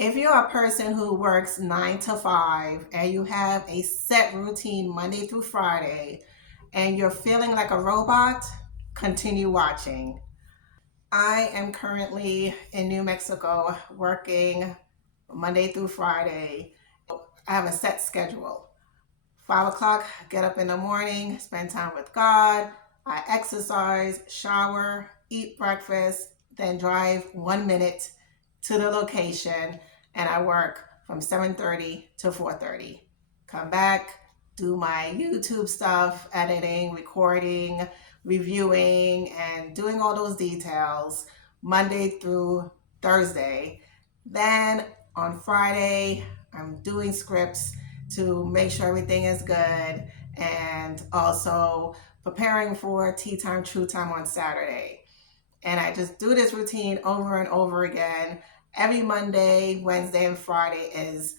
If you're a person who works 9 to 5 and you have a set routine Monday through Friday and you're feeling like a robot, continue watching. I am currently in New Mexico working Monday through Friday. I have a set schedule. 5 o'clock, get up in the morning, spend time with God. I exercise, shower, eat breakfast, then drive 1 minute to the location, and I work from 7:30 to 4:30. Come back, do my YouTube stuff, editing, recording, reviewing, and doing all those details Monday through Thursday. Then on Friday, I'm doing scripts to make sure everything is good, and also preparing for Tea Time True Time on Saturday. And I just do this routine over and over again. Every Monday, Wednesday, and Friday is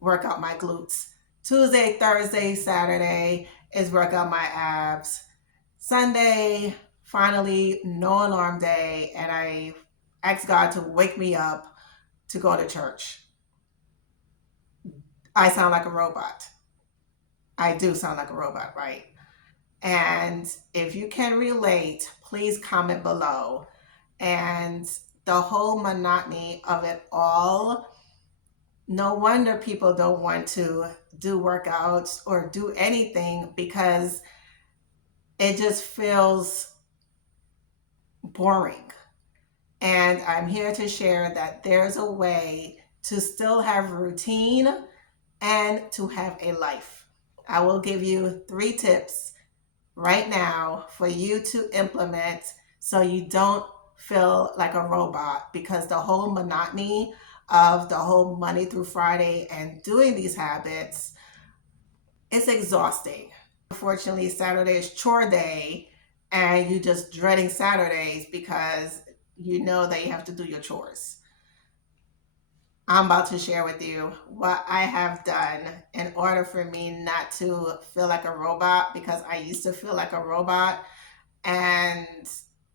work out my glutes. Tuesday, Thursday, Saturday is work out my abs. Sunday, finally, no alarm day, and I ask God to wake me up to go to church. I sound like a robot. I do sound like a robot, right? And if you can relate, please comment below. And the whole monotony of it all, no wonder people don't want to do workouts or do anything, because it just feels boring. And I'm here to share that there's a way to still have routine and to have a life. I will give you 3 tips right now for you to implement so you don't feel like a robot, because the whole monotony of the whole Monday through Friday and doing these habits, it's exhausting. Unfortunately, Saturday is chore day and you just dreading Saturdays because you know that you have to do your chores. I'm about to share with you what I have done in order for me not to feel like a robot, because I used to feel like a robot, and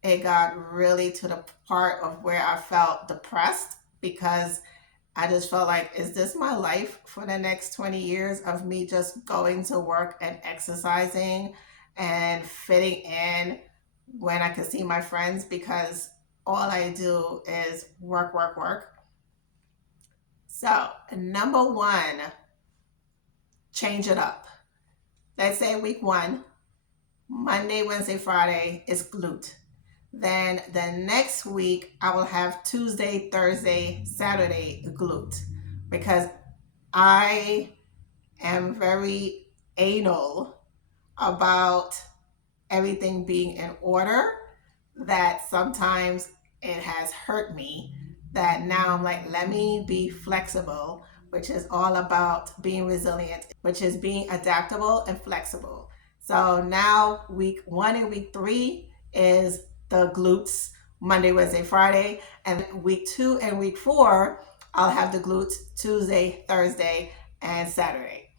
it got really to the part of where I felt depressed, because I just felt like, is this my life for the next 20 years of me just going to work and exercising and fitting in when I could see my friends, because all I do is work, work, work. So, number one, change it up. Let's say week 1, Monday, Wednesday, Friday is glute. Then the next week, I will have Tuesday, Thursday, Saturday glute, because I am very anal about everything being in order, that sometimes it has hurt me, that now I'm like, let me be flexible, which is all about being resilient, which is being adaptable and flexible. So now week 1 and week 3 is the glutes, Monday, Wednesday, Friday. And week 2 and week 4, I'll have the glutes Tuesday, Thursday, and Saturday.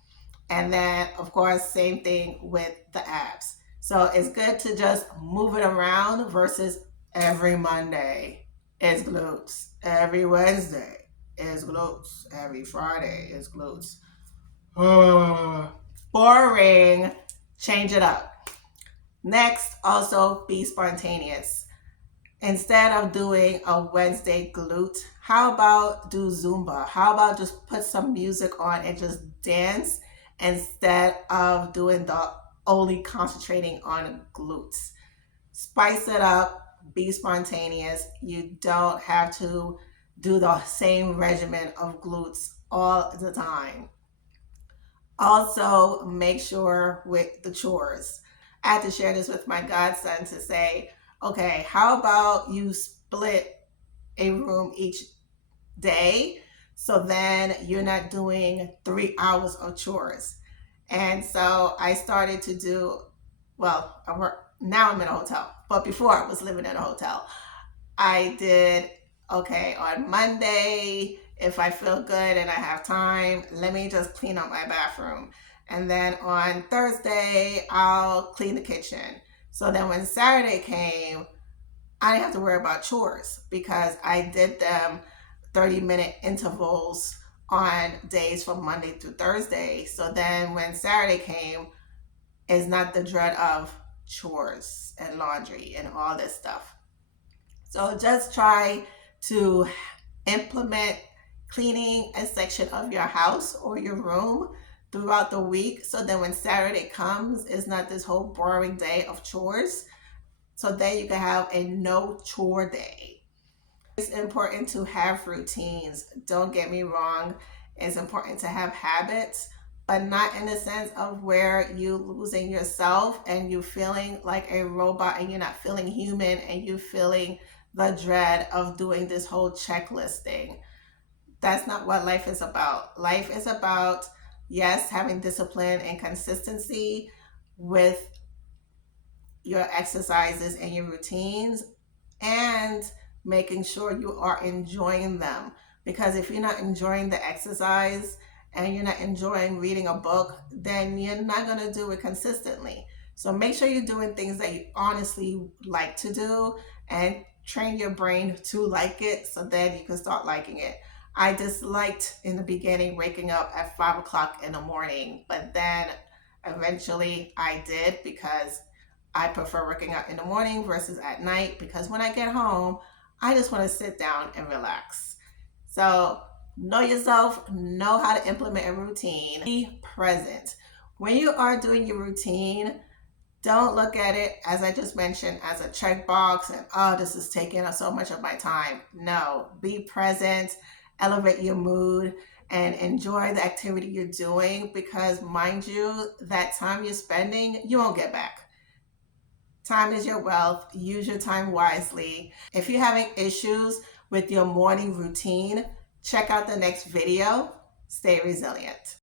And then, of course, same thing with the abs. So it's good to just move it around versus every Monday is glutes, every Wednesday is glutes, every Friday is glutes. Boring. Change it up. Next, also be spontaneous. Instead of doing a Wednesday glute, how about do Zumba? How about just put some music on and just dance, instead of doing the only concentrating on glutes? Spice it up, be spontaneous. You don't have to do the same regimen of glutes all the time. Also, make sure with the chores. I had to share this with my godson to say, okay, how about you split a room each day, so then you're not doing 3 hours of chores. And so I started to do, well, I work now, I'm in a hotel, but before I was living in a hotel, I did, okay, on Monday, if I feel good and I have time, let me just clean up my bathroom. And then on Thursday, I'll clean the kitchen. So then when Saturday came, I didn't have to worry about chores, because I did them 30-minute intervals on days from Monday through Thursday. So then when Saturday came, it's not the dread of chores and laundry and all this stuff. So just try to implement cleaning a section of your house or your room throughout the week, so then when Saturday comes, it's not this whole boring day of chores. So then you can have a no chore day. It's important to have routines. Don't get me wrong. It's important to have habits, but not in the sense of where you losing yourself and you feeling like a robot and you're not feeling human and you feeling the dread of doing this whole checklist thing. That's not what life is about. Life is about, yes, having discipline and consistency with your exercises and your routines, and making sure you are enjoying them. Because if you're not enjoying the exercise and you're not enjoying reading a book, then you're not going to do it consistently. So make sure you're doing things that you honestly like to do and train your brain to like it so that you can start liking it. I disliked in the beginning waking up at 5 o'clock in the morning, but then eventually I did, because I prefer working out in the morning versus at night, because when I get home, I just want to sit down and relax. So know yourself, know how to implement a routine, be present. When you are doing your routine, don't look at it, as I just mentioned, as a checkbox and, oh, this is taking up so much of my time. No, be present, elevate your mood, and enjoy the activity you're doing, because mind you, that time you're spending, you won't get back. Time is your wealth. Use your time wisely. If you're having issues with your morning routine, check out the next video. Stay resilient.